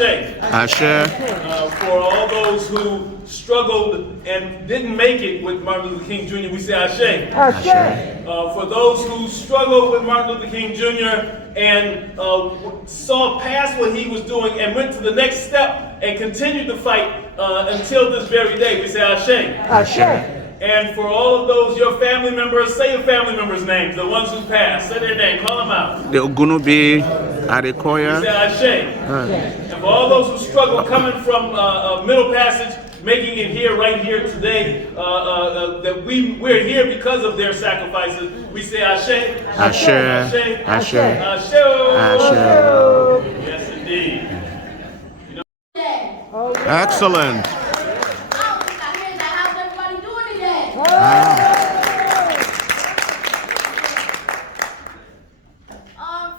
Ashe. For all those who struggled and didn't make it with Martin Luther King Jr., we say Ashe. For those who struggled with Martin Luther King Jr. and saw past what he was doing and went to the next step and continued to fight until this very day, we say Ashe. And for all of those, your family members, say your family members' names, the ones who passed, say their name, call them out. The Ogunubi, Adekoya. Say Ashe. And for all those who struggle coming from Middle Passage, making it here, right here today, that we're here because of their sacrifices, we say Ashe. Ashe. Ashe. Ashe. Ashe. Ashe. Yes, indeed. Excellent.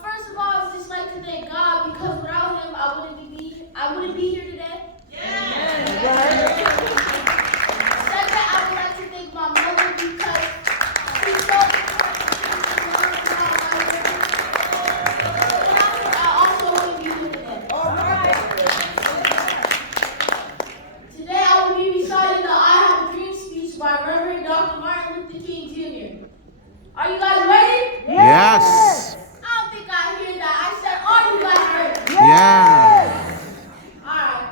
First of all, I would just like to thank God because without Him, I wouldn't be here today. Second, I would like to thank my mother because she's so without her, I also wouldn't be here today. Today, I will be reciting the I Have a Dream speech by Reverend Dr. Martin Luther King Jr. Are you guys ready? Yes. I don't think I hear that. I said, are you guys ready? Yeah. Alright.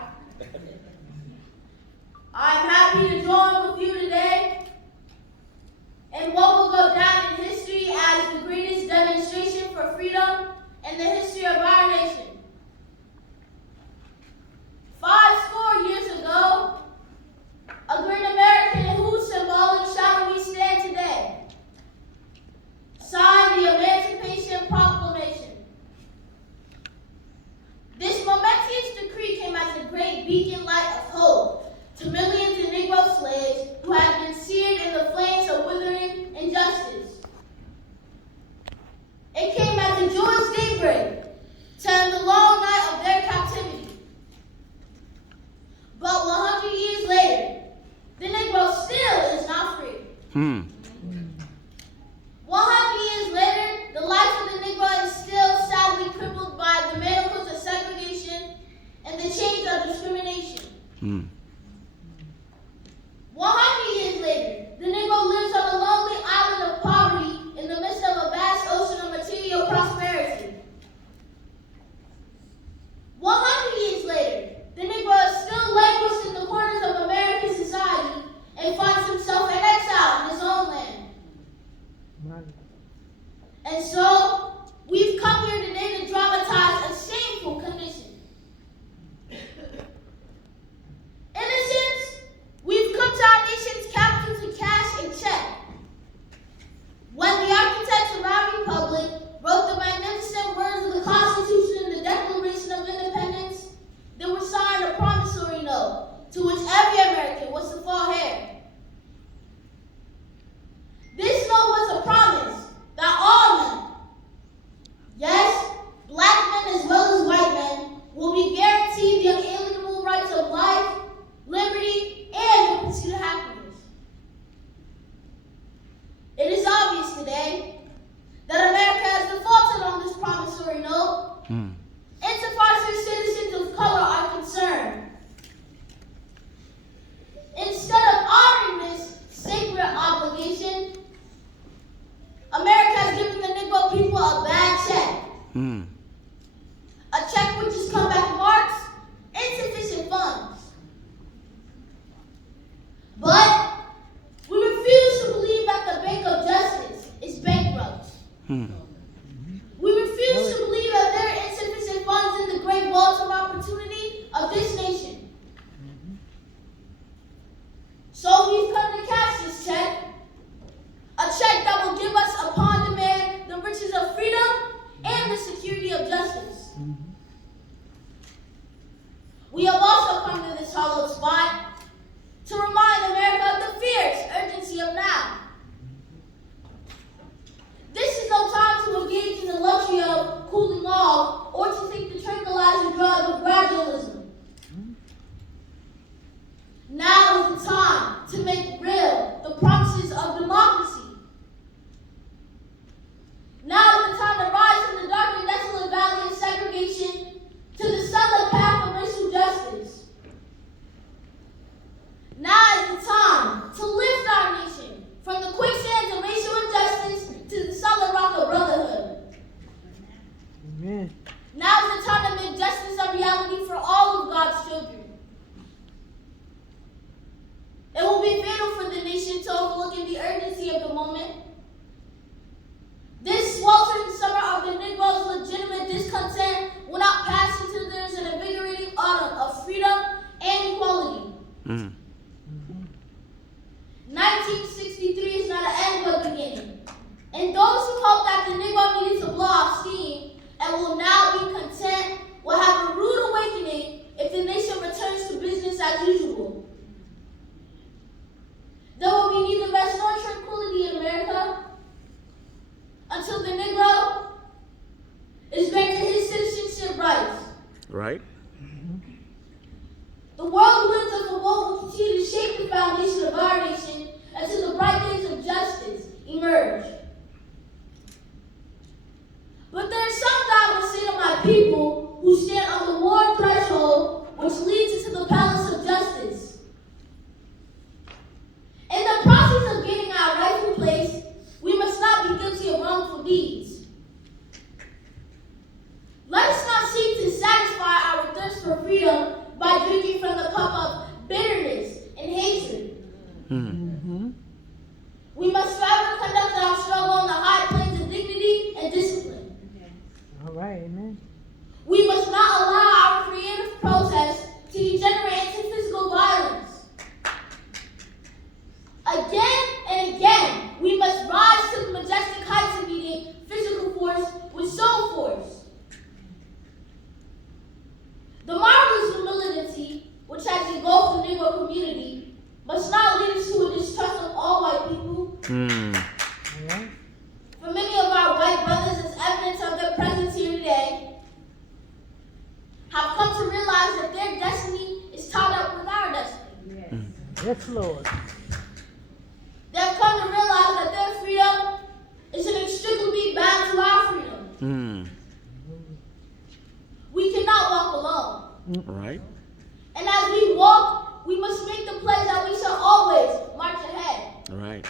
I'm happy to join with you today in what will go down in history as the greatest demonstration for freedom in the history of our nation. 50 years ago, a great American in whose symbolic shadow we stand today signed the Emancipation Proclamation. This momentous decree came as a great beacon light of hope to millions of Negro slaves who had been seared in the flames of withering injustice. It came as a joyous daybreak to end the long night of their captivity. But 100 years later, the Negro still is not free. 100 years later, the life of the Negro is still sadly crippled by the manacles of segregation and the chains of discrimination. 100 years later, the Negro lives on a lonely island of poverty in the midst of a vast ocean of material prosperity. 100 years later, the Negro is still languished in the corners of American society and finds himself in exile in his own land. And so, we've come here today to dramatize a shameful condition. In a sense, we've come to our nation's capital to cash a check. When the architects of our republic wrote the magnificent words of the Constitution and the Declaration of Independence, they were signed a promissory note to which every American was to fall heir. This note was a promise that all men, yes, black men as well as white men, will be guaranteed the unalienable rights of life, liberty, and the pursuit of happiness. It is obvious today that America has defaulted on this promissory note, insofar as citizens of color are concerned. Instead of honoring this sacred obligation, America has given the Negro people a bad check. A check which has come back marked insufficient funds. But we refuse to believe that the Bank of Justice is bankrupt. We refuse to believe that there are insufficient those who hope that the Negro needed to blow off steam and will now be content will have a rude awakening if the nation returns to business as usual. There will be neither rest nor tranquility in America until the Negro is granted his citizenship rights. Right. The world winds of the world will continue to shape the foundation of our nation until the bright days of justice emerge. But there is something I will say to my people who stand on the war threshold which leads into the palace of justice. In the process of getting our rightful place, we must not be guilty of wrongful deeds. Let us not seek to satisfy our thirst for freedom by drinking from the cup of bitterness and hatred. We must forever conduct our struggle on the high planes of dignity and discipline. All right, amen. We must not allow our creative process to degenerate into physical violence. Again and again, we must rise to the majestic heights of meeting physical force with soul force. The marvelous humility which has engulfed the Negro community must not lead us to a distrust of all white people. Right. For many of our white brothers, as evidence of their presence here today, have come to realize that their destiny is tied up with our destiny. Yes, Lord. They have come to realize that their freedom is inextricably bound to our freedom. We cannot walk alone. Right. And as we walk, we must make the pledge that we shall always march ahead. Right.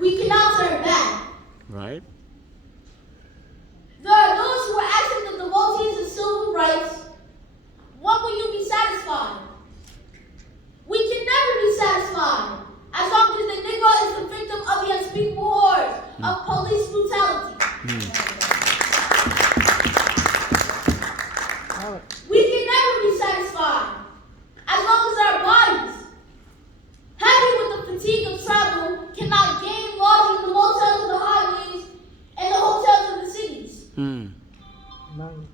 We cannot turn back. Right. There are those who are asking the devotees of civil rights, when will you be satisfied? We can never be satisfied as long as the Negro is the victim of the unspeakable horrors of police brutality. All right. We can never be satisfied as long as our bodies, heavy with the fatigue of travel, cannot gain lodging in the motels of the highways and the hotels of the cities. Amen.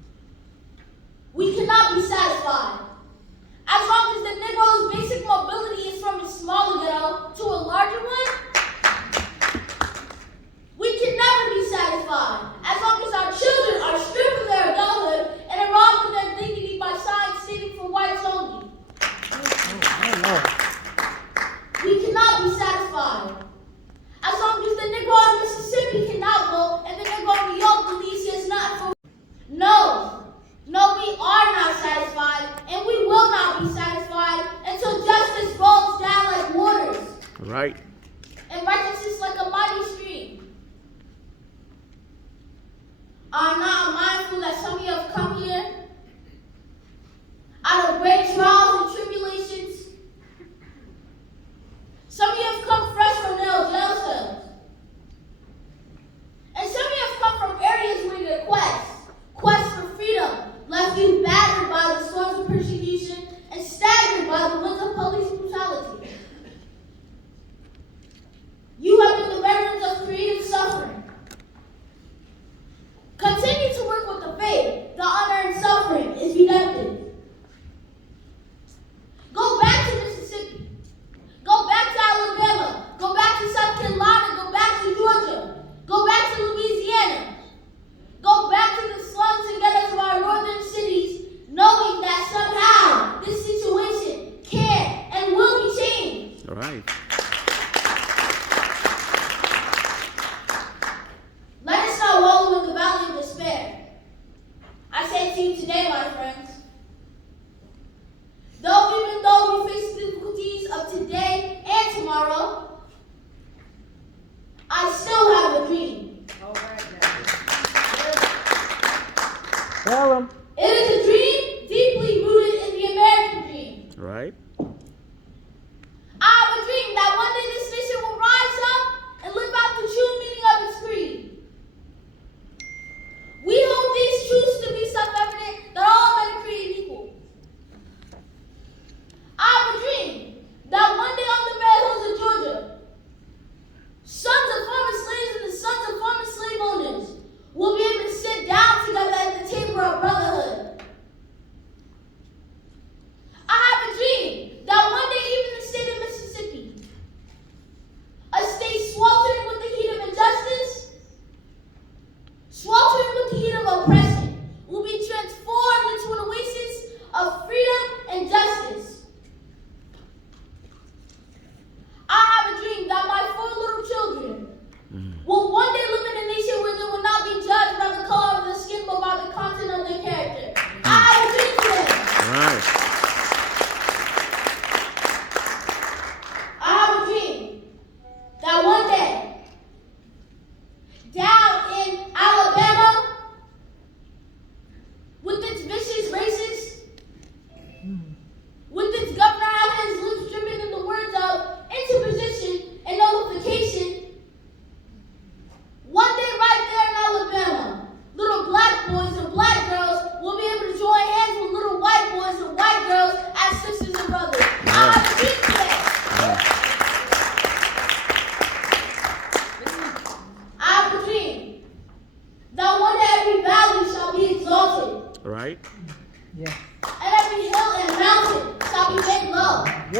We cannot be satisfied as long as the Negro's basic mobility is from a smaller ghetto to a larger one. We can never be satisfied as long as our children are stripped of their adulthood and are robbed of their dignity by signs stating for whites only. Oh, Lord. We cannot be satisfied as long as the Negro of Mississippi cannot vote and the Negro of New York believes he has nothing for. No, we are not satisfied, and we will not be satisfied until justice rolls down like waters Right. and righteousness like a mighty stream. I'm not mindful that some of you have come here out of great trials and tribulations. Some of you have come fresh from jail cells. And some of you have come from areas where your quest for freedom, left you battered by the storms of persecution and staggered by the winds of police brutality. You have been the veterans of creative suffering. Continue to work with the faith. The unearned suffering is redemptive.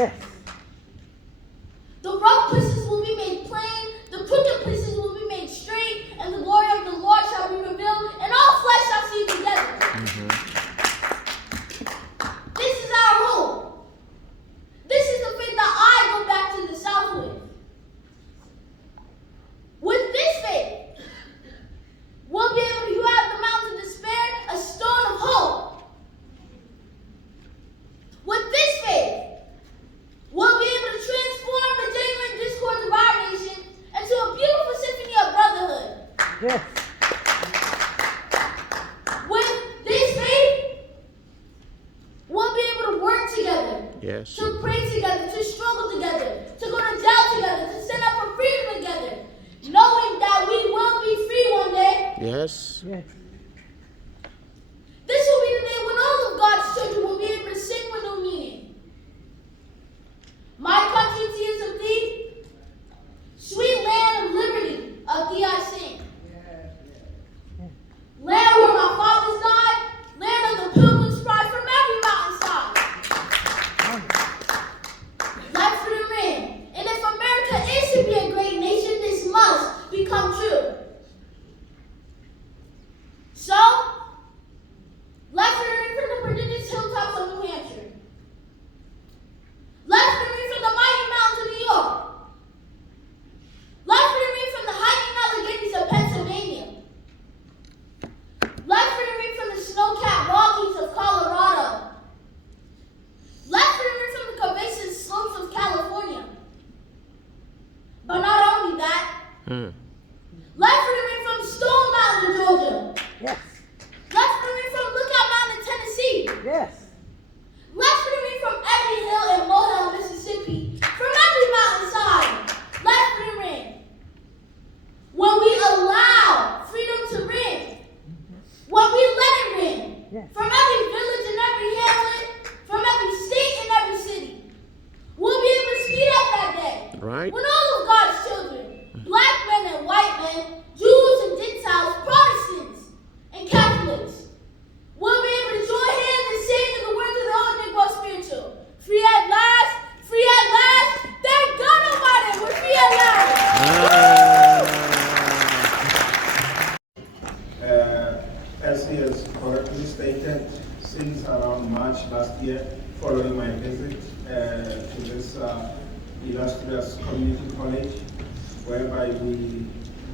Yes. The rough places will be made plain, the crooked places will be made straight, and the glory of the Lord shall be revealed, and all flesh shall see it together. This is our hope. This is the faith that I go back to the South with. With this faith, we'll be able to, you have the mountain of despair, a stone of hope. With this faith, we'll be able to transform the genuine discords of our nation into a beautiful symphony of brotherhood. Yes. With this faith, we'll be able to work together, Yes. to pray together, to struggle together, to go to jail together, to stand up for freedom together, knowing that we will be free one day. Yes. Yes. This will be the day when all of God's children will be able to sing with no meaning. My country, tears of thee, sweet land of liberty, of thee I sing. Land where my fathers died, land of the pilgrims pride from every mountainside. Life for the man, and if America is to be a great nation, this must become true. So, life for the from the prodigious hilltops of New Hampshire. Life for the from the mighty mountains of New York. Life for the from the hiking Alleghenies of Pennsylvania. Life for the from the snow-capped Rockies of Colorado. Life for the from the curvaceous slopes of California. But not only that, life for the from Stone Mountain, Georgia. Yes. Life for the from Lookout Mountain, Tennessee. Yes. Life for the from every hill and molehill, Mississippi. From every mountainside. Life for the rain. When we allow freedom to reign. When we let it reign. Yes. From every village and every hamlet. From every state and every city. We'll be able to speed up that day. Right. When all of God's children, black men and white men, Jews and Gentiles, Protestants and Catholics, will be able to join hands and sing in the words of the old Negro spiritual. Free at last, free at last. Thank God Almighty, we're free at last. As he has correctly stated, since around March last year, following my visit to this illustrious community college, whereby we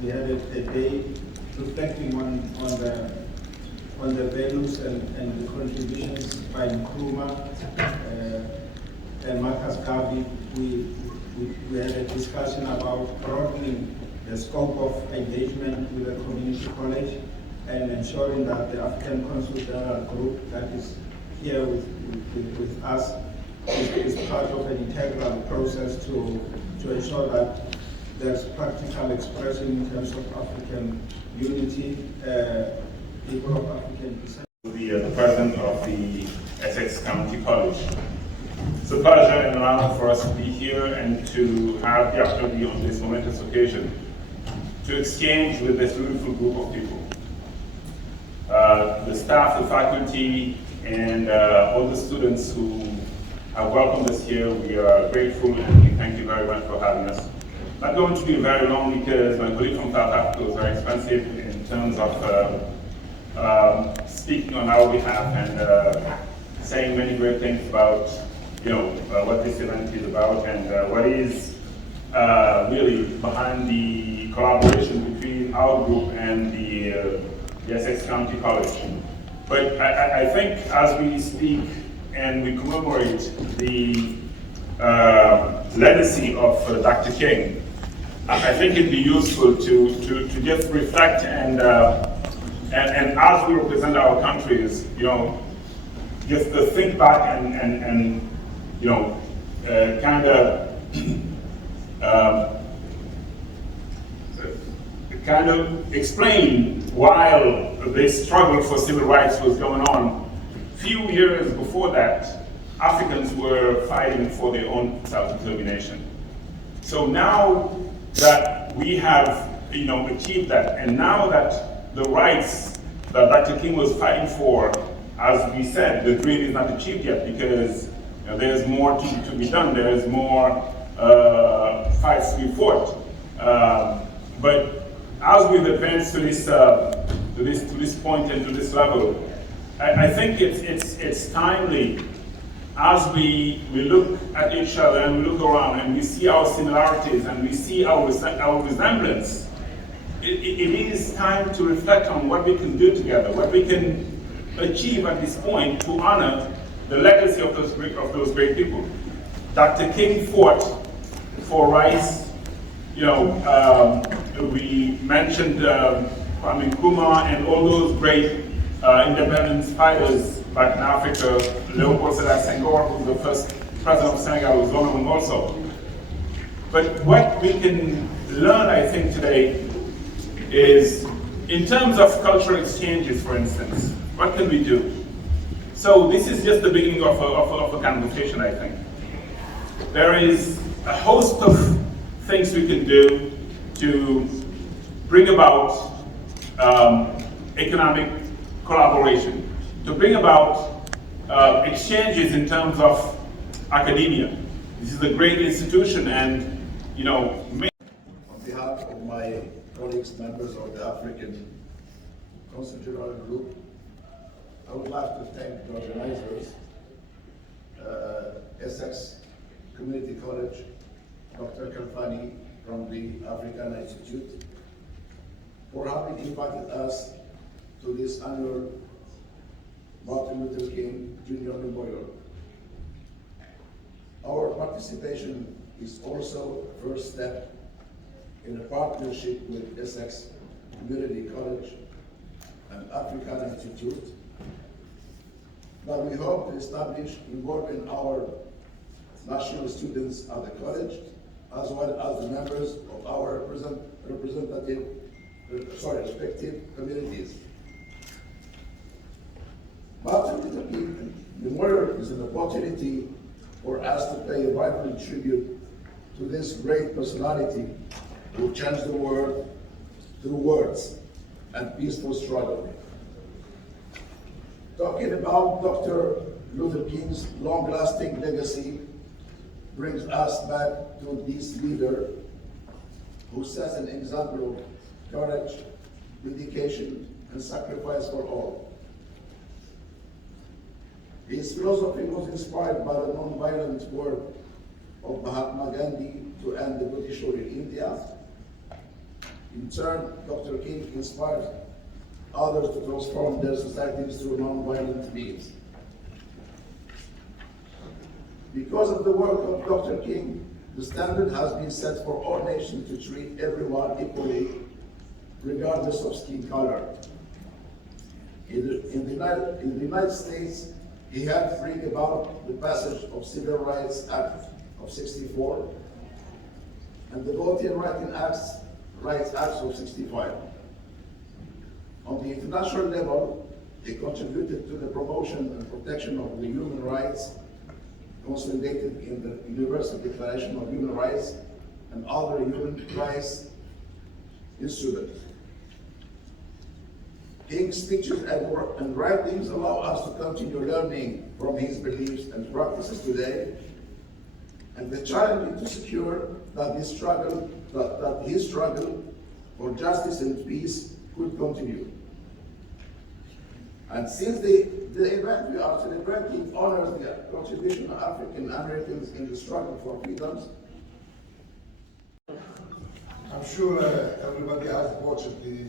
had a day reflecting on the values and the contributions by Nkrumah and Marcus Garvey. We had a discussion about broadening the scope of engagement with the community college and ensuring that the African Consul General Group that is here with us is part of an integral process to ensure that there's practical expression in terms of African unity, people of African descent. The president of the Essex County College. It's a pleasure and an honor for us to be here and to have the opportunity on this momentous occasion to exchange with this beautiful group of people. The staff, the faculty, and all the students who have welcomed us here, we are grateful and we thank you very much for having us. Not going to be very long because my colleague from South Africa was very expensive in terms of speaking on our behalf and saying many great things about what this event is about and what is really behind the collaboration between our group and the Essex County College. But I think as we speak and we commemorate the legacy of Dr. King, I think it'd be useful to just reflect and as we represent our countries, just to think back and kind of explain while this struggle for civil rights was going on. Few years before that, Africans were fighting for their own self-determination. So now that we have achieved that, and now that the rights that Dr. King was fighting for, as we said, the dream is not achieved yet because there's more to be done. There is more fights to be fought. But as we've advanced to this point and to this level, I think it's timely as we look at each other and we look around and we see our similarities and we see our resemblance. It is time to reflect on what we can do together, what we can achieve at this point to honor the legacy of those great people. Dr. King fought for rights. We mentioned Kwame Nkrumah and all those great independence fighters back in Africa. Leopold Sedar Senghor, who was the first president of Senegal, was one of them also. But what we can learn, I think, today is, in terms of cultural exchanges, for instance, what can we do? So this is just the beginning of a conversation, I think. There is a host of things we can do to bring about economic collaboration, to bring about exchanges in terms of academia. This is a great institution, and On behalf of my colleagues, members of the African Consul General Group, I would like to thank the organizers, Essex Community College, Dr. Kalfani from the Africana Institute, for having invited us to this annual Martin Luther King Jr. Memorial. Our participation is also a first step in a partnership with Essex Community College and Africana Institute that we hope to establish involving our national students at the college, as well as the members of our respective communities. Martin Luther King Memorial is an opportunity for us to pay a vibrant tribute to this great personality who changed the world through words and peaceful struggle. Talking about Dr. Luther King's long-lasting legacy brings us back to this leader who sets an example of courage, dedication, and sacrifice for all. His philosophy was inspired by the non-violent work of Mahatma Gandhi to end the British rule in India. In turn, Dr. King inspired others to transform their societies through non-violent means. Because of the work of Dr. King, the standard has been set for all nations to treat everyone equally, regardless of skin color. In the United States, he helped bring about the passage of Civil Rights Act of '64 and the Voting Rights Acts of '65. On the international level, he contributed to the promotion and protection of the human rights consolidated in the Universal Declaration of Human Rights and other human rights instruments. King's speeches and writings allow us to continue learning from his beliefs and practices today, and the challenge is to secure that his struggle for justice and peace could continue. And since the event we are celebrating honors the contribution of African Americans in the struggle for freedoms, I'm sure everybody has watched the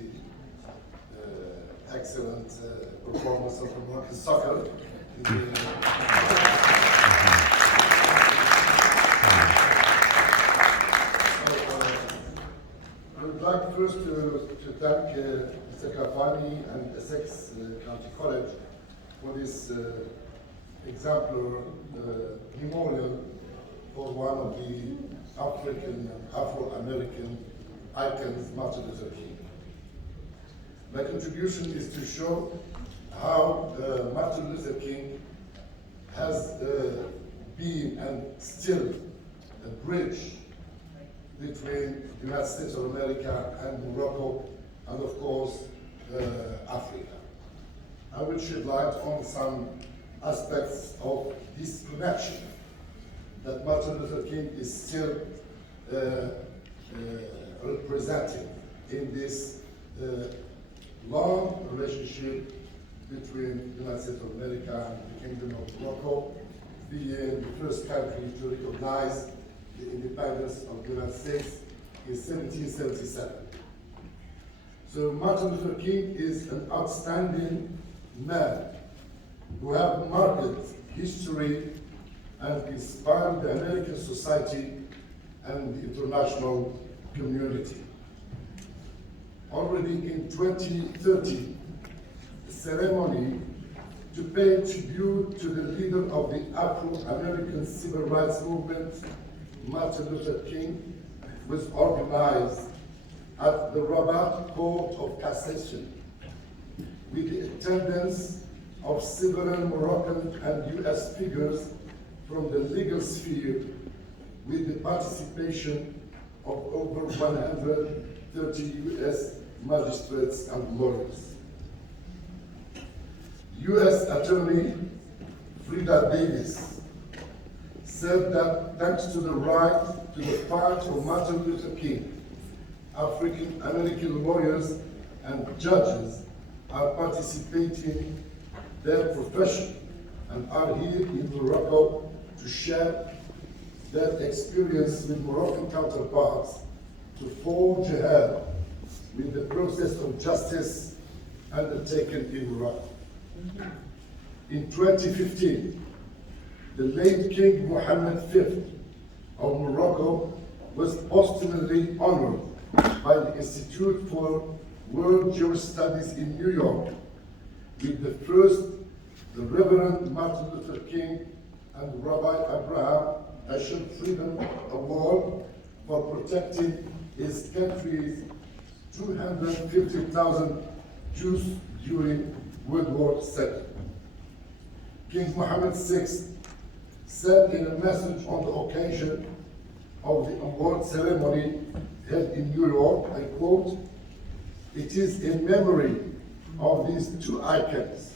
excellent performance of American soccer. I would like first to thank Mr. Kafani and Essex County College for this exemplar memorial for one of the African and Afro-American icons, Martin Luther King. My contribution is to show how Martin Luther King has been and still a bridge between the United States of America and Morocco, and of course, Africa. I will shed light on some aspects of this connection that Martin Luther King is still representing in this long relationship between the United States of America and the Kingdom of Morocco, being the first country to recognize the independence of the United States in 1777. So Martin Luther King is an outstanding man who have marked history and inspired the American society and the international community. Already in 2030, a ceremony to pay tribute to the leader of the Afro-American civil rights movement, Martin Luther King, was organized at the Rabat Court of Cassation with the attendance of several Moroccan and US figures from the legal sphere, with the participation of over 130 US magistrates and lawyers. US Attorney Frida Davis said that thanks to the right to the fight of Martin Luther King, African American lawyers and judges are participating their profession and are here in Morocco to share their experience with Moroccan counterparts to forge ahead with the process of justice undertaken in Morocco. In 2015, the late King Mohammed V of Morocco was posthumously honored by the Institute for World Jewish Studies in New York with the Reverend Martin Luther King and Rabbi Abraham Asher Freedom Award for protecting his country's 250,000 Jews during World War II. King Mohammed VI said in a message on the occasion of the award ceremony held in New York, I quote, "It is in memory of these two icons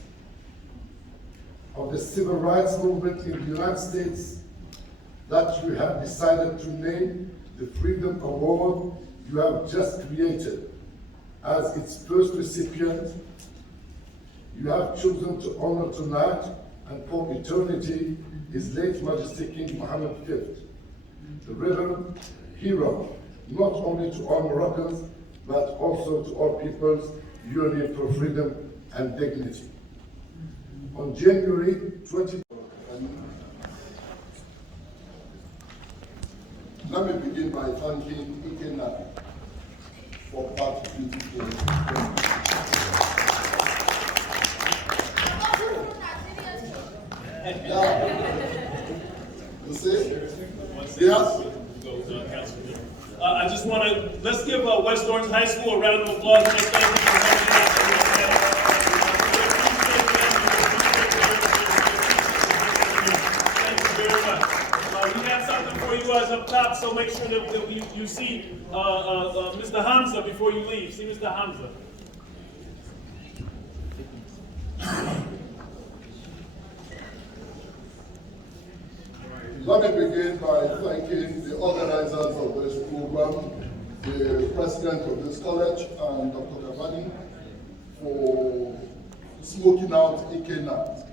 of the civil rights movement in the United States that you have decided to name the Freedom Award you have just created as its first recipient. You have chosen to honor tonight and for eternity His late Majesty King Mohammed V, the reverend hero, not only to all Moroccans, but also to all peoples yearning for freedom and dignity." On January 20. Let me begin by thanking Ikena for participating. You see? Yes? I just want to, let's give West Orange High School a round of applause. Thank you very much. We have something for you guys up top, so make sure that you see Mr. Hamza before you leave. See Mr. Hamza. Let me begin by thanking the organizers of this program, the president of this college, and Dr. Kavani, for smoking out Ikena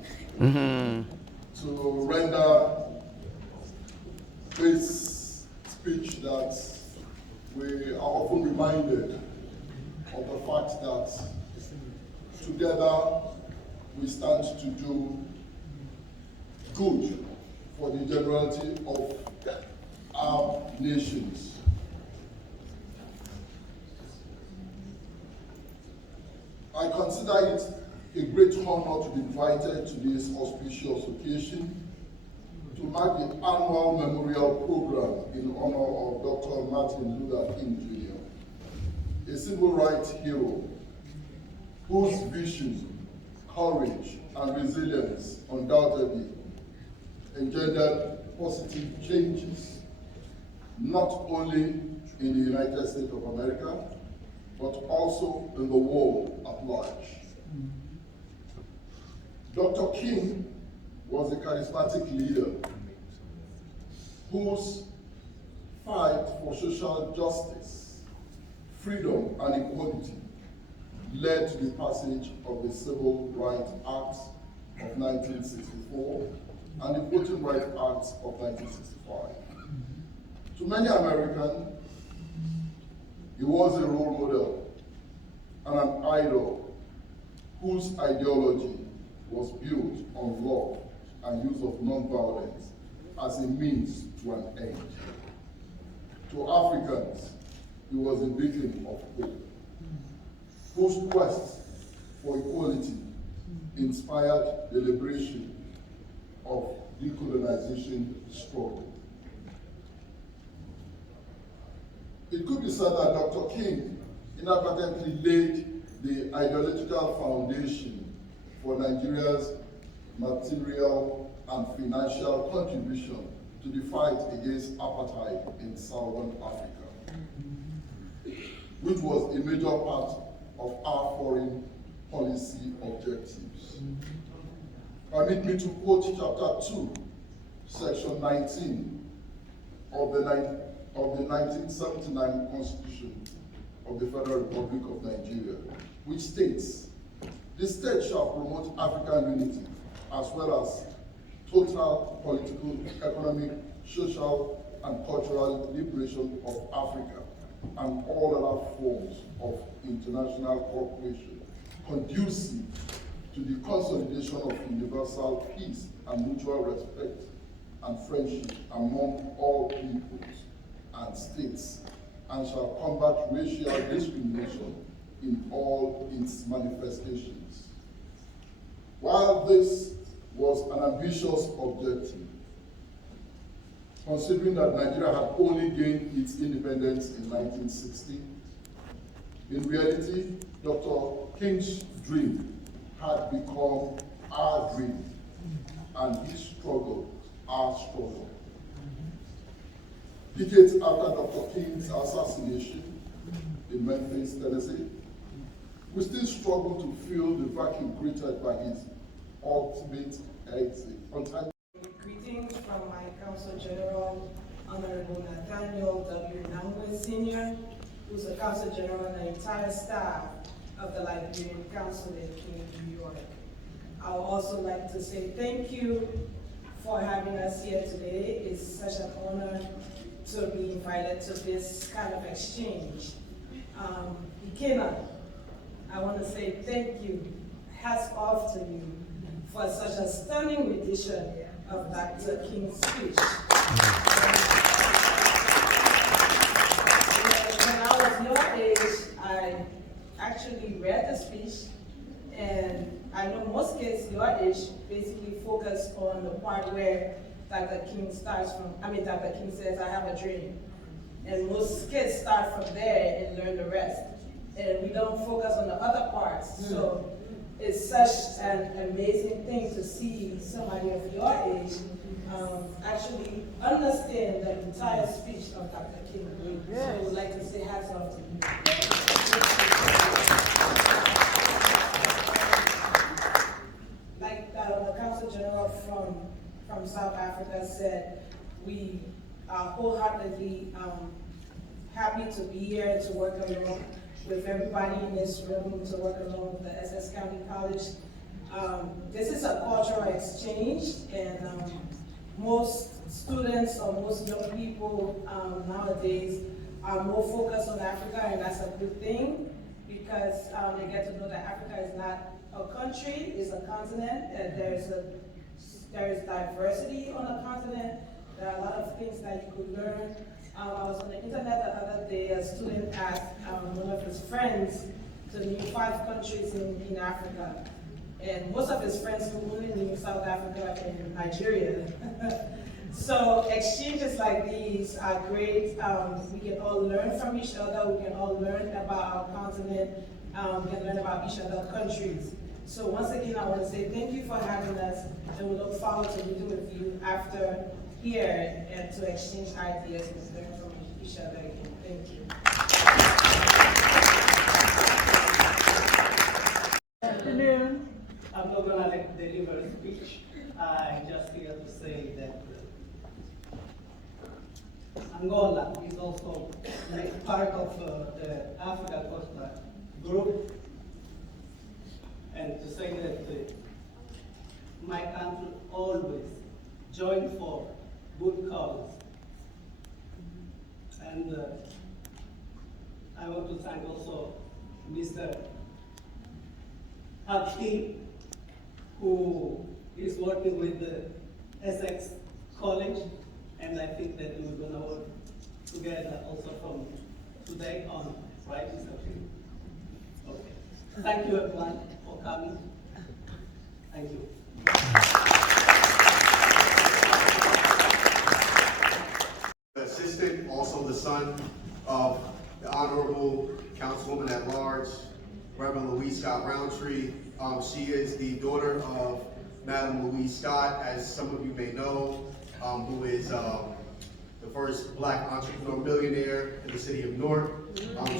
to render this speech that we are often reminded of the fact that together we stand to do good for the generality of our nations. I consider it a great honor to be invited to this auspicious occasion to mark the annual memorial program in honor of Dr. Martin Luther King Jr., a civil rights hero whose vision, courage, and resilience undoubtedly engendered positive changes, not only in the United States of America, but also in the world at large. Dr. King was a charismatic leader whose fight for social justice, freedom, and equality led to the passage of the Civil Rights Act of 1964 and the Voting Rights Act of 1965. To many Americans, he was a role model and an idol whose ideology was built on love and use of nonviolence as a means to an end. To Africans, he was a beacon of hope, whose quest for equality inspired the liberation of decolonization struggle. It could be said that Dr. King inadvertently laid the ideological foundation for Nigeria's material and financial contribution to the fight against apartheid in Southern Africa, which was a major part of our foreign policy objectives. Permit me to quote Chapter 2, Section 19 of the 1979 Constitution of the Federal Republic of Nigeria, which states, "The state shall promote African unity as well as total political, economic, social, and cultural liberation of Africa and all other forms of international cooperation conducive to the consolidation of universal peace and mutual respect and friendship among all peoples and states, and shall combat racial discrimination in all its manifestations." While this was an ambitious objective, considering that Nigeria had only gained its independence in 1960, in reality, Dr. King's dream had become our dream, and his struggle, our struggle. Decades after Dr. King's assassination in Memphis, Tennessee, we still struggle to fill the vacuum created by his ultimate exit. Greetings from my Consul General, Honorable Nathaniel W. Nangwe Sr., who's the Consul General and the entire staff of the Liberian Consulate in New York. I would also like to say thank you for having us here today. It's such an honor to be invited to this kind of exchange. Ikena, I want to say thank you, hats off to you for such a stunning rendition of Dr. King's speech. When I was your age, I actually read the speech, and I know most kids your age basically focus on the part where Dr. King starts from, Dr. King says, "I have a dream." And most kids start from there and learn the rest. And we don't focus on the other parts. So it's such an amazing thing to see somebody of your age actually understand the entire speech of Dr. King. So I would like to say hats off to you. Like the Consul General from South Africa said, we are wholeheartedly happy to be here to work along with everybody in this room, to work along with the Essex County College. This is a cultural exchange, and most students or most young people nowadays are more focused on Africa, and that's a good thing because they get to know that Africa is not a country, it's a continent, and there is diversity on the continent. There are a lot of things that you could learn. I was on the internet the other day, a student asked one of his friends to name 5 countries in Africa. And most of his friends only knew South Africa and Nigeria. So exchanges like these are great. We can all learn from each other. We can all learn about our continent. We can learn about each other's countries. So once again, I want to say thank you for having us, and we look forward to meeting with you after here and to exchange ideas and learn from each other again. Thank you. Good afternoon. I'm not going to deliver a speech. I just here to say that Angola is also part of the Africa Costa group, and to say that my country always joined for good cause. And I want to thank also Mr. Abhi, who is working with the Essex College, and I think that we're going to work together also from today on, right, Mr. Abhi? Okay. Thank you everyone for coming. Thank you. Assistant, also the son of the Honorable Councilwoman at Large, Reverend Louise Scott Roundtree. She is the daughter of Madam Louise Scott, as some of you may know, who is the first Black entrepreneur millionaire in the city of Newark.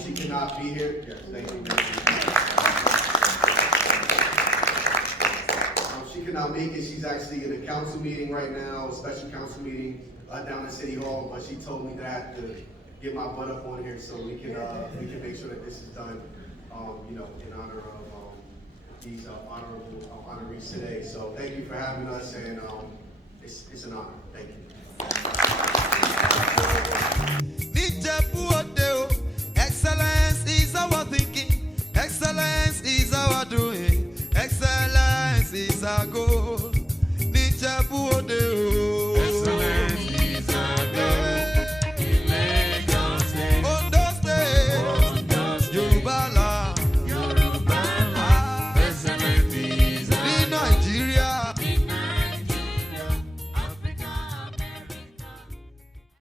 She cannot be here. Yes, thank you. She cannot make it. She's actually in a council meeting right now, a special council meeting down at City Hall. But she told me that I have to get my butt up on here so we can make sure that this is done, you know, in honor of these honorable honorees today. So thank you for having us, and it's an honor. Thank you.